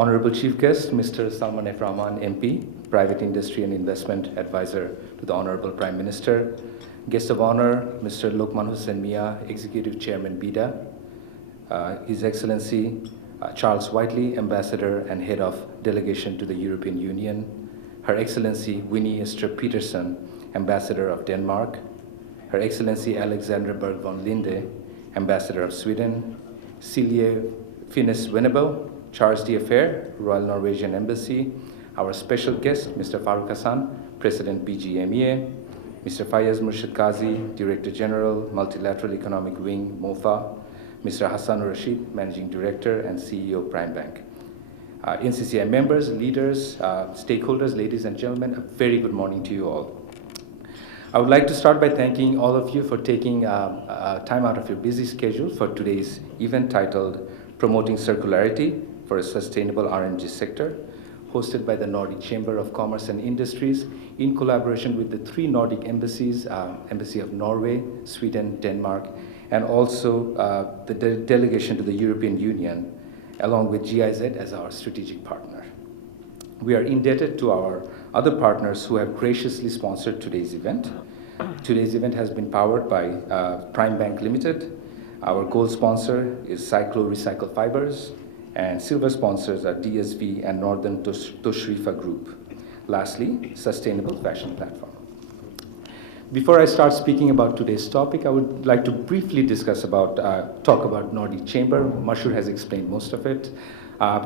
Honorable Chief Guest, Mr. Tahrin Aman, MP, Private Industry and Investment Advisor to the Honorable Prime Minister. Guest of Honor, Mr. Lokman Hussain Mia, Executive Chairman, BIDA. His Excellency Charles Whiteley, Ambassador and Head of Delegation to the European Union. Her Excellency Winnie Esther Peterson, Ambassador of Denmark. Her Excellency Alexander Berg von Linde, Ambassador of Sweden. Celia Finnes Venable, Charge d'Affaires, Royal Norwegian Embassy. Our special guest, Mr. Farooq Hassan, President BGMEA. Mr. Fayez Murshid Qazi, Director General, Multilateral Economic Wing, MOFA. Mr. Hassan Rashid, Managing Director and CEO, Prime Bank. NCCI members, leaders, stakeholders, ladies and gentlemen, a very good morning to you all. I would like to start by thanking all of you for taking time out of your busy schedule for today's event titled Promoting Circularity for a Sustainable RMG Sector, hosted by the Nordic Chamber of Commerce and Industries in collaboration with the 3 Nordic embassies, Embassy of Norway, Sweden, Denmark, and also the delegation to the European Union, along with GIZ as our strategic partner. We are indebted to our other partners who have graciously sponsored today's event. Today's event has been powered by Prime Bank Limited. Our gold sponsor is Cyclo Recycle Fibers, and silver sponsors are DSV and Northern Toshrifa Group. Lastly, Sustainable Fashion Platform. Before I start speaking about today's topic, I would like to briefly talk about Nordic Chamber. Mashur has explained most of it.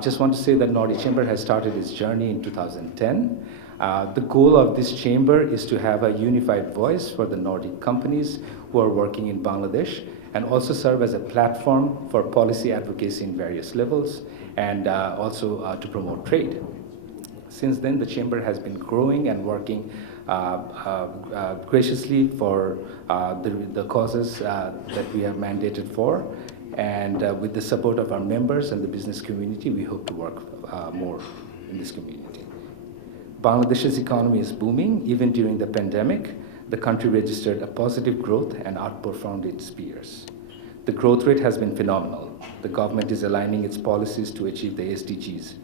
Just want to say that Nordic Chamber has started its journey in 2010. The goal of this chamber is to have a unified voice for the Nordic companies who are working in Bangladesh, and also serve as a platform for policy advocacy in various levels, and also to promote trade. Since then, the chamber has been growing and working graciously for the causes that we have mandated for. And with the support of our members and the business community, we hope to work more in this community. Bangladesh's economy is booming. Even during the pandemic, the country registered a positive growth and outperformed its peers. The growth rate has been phenomenal. The government is aligning its policies to achieve the SDGs.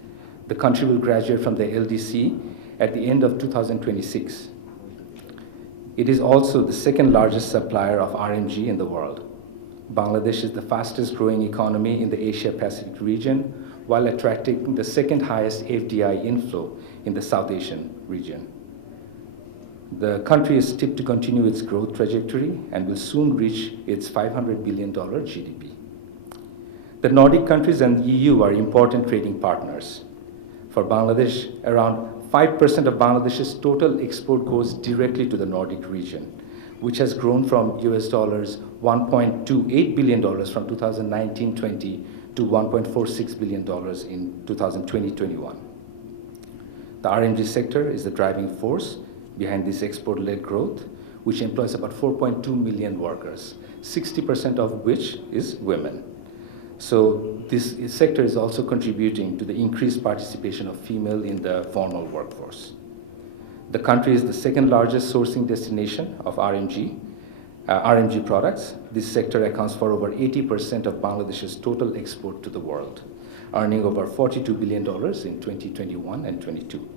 The country will graduate from the LDC at the end of 2026. It is also the 2nd largest supplier of RMG in the world. Bangladesh is the fastest growing economy in the Asia-Pacific region, while attracting the 2nd highest FDI inflow in the South Asian region. The country is tipped to continue its growth trajectory and will soon reach its $500 billion GDP. The Nordic countries and EU are important trading partners. For Bangladesh, around 5% of Bangladesh's total export goes directly to the Nordic region, which has grown from US $1.28 billion from 2019-20 to $1.46 billion in 2020-21. The RMG sector is the driving force behind this export-led growth, which employs about 4.2 million workers, 60% of which is women. So this sector is also contributing to the increased participation of female in the formal workforce. The country is the 2nd largest sourcing destination of RMG products. This sector accounts for over 80% of Bangladesh's total export to the world, earning over $42 billion in 2021 and 22.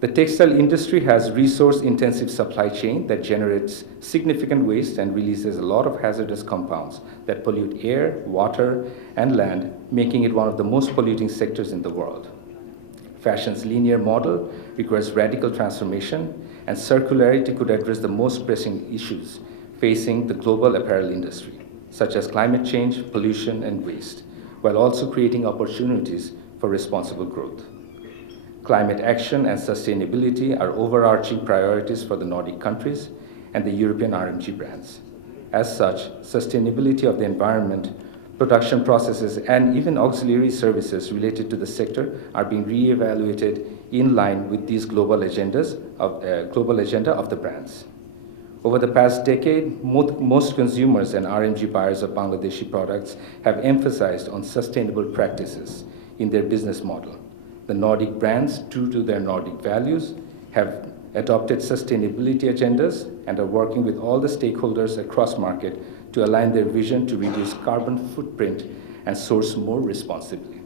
The textile industry has resource-intensive supply chain that generates significant waste and releases a lot of hazardous compounds that pollute air, water, and land, making it one of the most polluting sectors in the world. Fashion's linear model requires radical transformation, and circularity could address the most pressing issues facing the global apparel industry, such as climate change, pollution, and waste, while also creating opportunities for responsible growth. Climate action and sustainability are overarching priorities for the Nordic countries and the European RMG brands. As such, sustainability of the environment, production processes, and even auxiliary services related to the sector are being re-evaluated in line with these global agenda of the brands. Over the past decade, most consumers and RMG buyers of Bangladeshi products have emphasized on sustainable practices in their business model. The Nordic brands, true to their Nordic values, have adopted sustainability agendas and are working with all the stakeholders across market to align their vision to reduce carbon footprint and source more responsibly.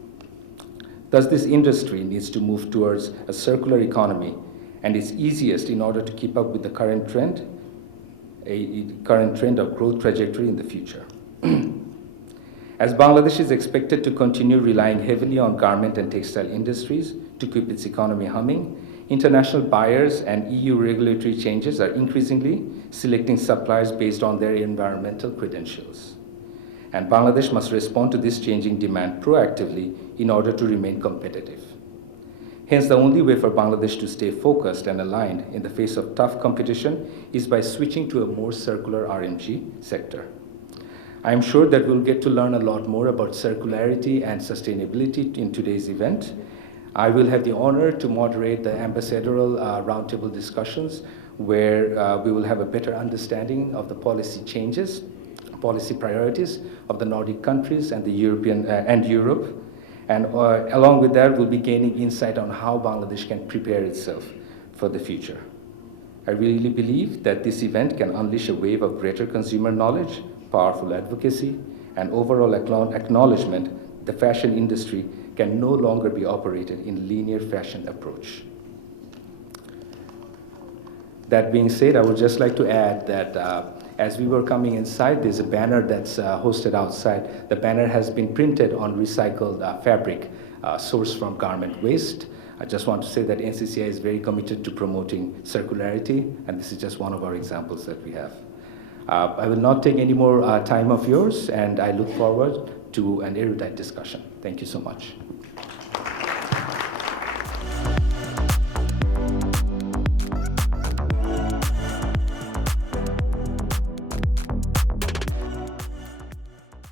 Thus, this industry needs to move towards a circular economy, and it's easiest in order to keep up with the current trend, a current trend of growth trajectory in the future. As Bangladesh is expected to continue relying heavily on garment and textile industries to keep its economy humming, international buyers and EU regulatory changes are increasingly selecting suppliers based on their environmental credentials. And Bangladesh must respond to this changing demand proactively in order to remain competitive. Hence, the only way for Bangladesh to stay focused and aligned in the face of tough competition is by switching to a more circular RMG sector. I am sure that we'll get to learn a lot more about circularity and sustainability in today's event. I will have the honor to moderate the ambassadorial roundtable discussions where we will have a better understanding of the policy changes, policy priorities of the Nordic countries and the Europe. And along with that, we'll be gaining insight on how Bangladesh can prepare itself for the future. I really believe that this event can unleash a wave of greater consumer knowledge, powerful advocacy, and overall acknowledgement the fashion industry can no longer be operated in linear fashion approach. That being said, I would just like to add that as we were coming inside, there's a banner that's hosted outside. The banner has been printed on recycled fabric sourced from garment waste. I just want to say that NCCI is very committed to promoting circularity, and this is just one of our examples that we have. I will not take any more time of yours, and I look forward to an erudite discussion. Thank you so much.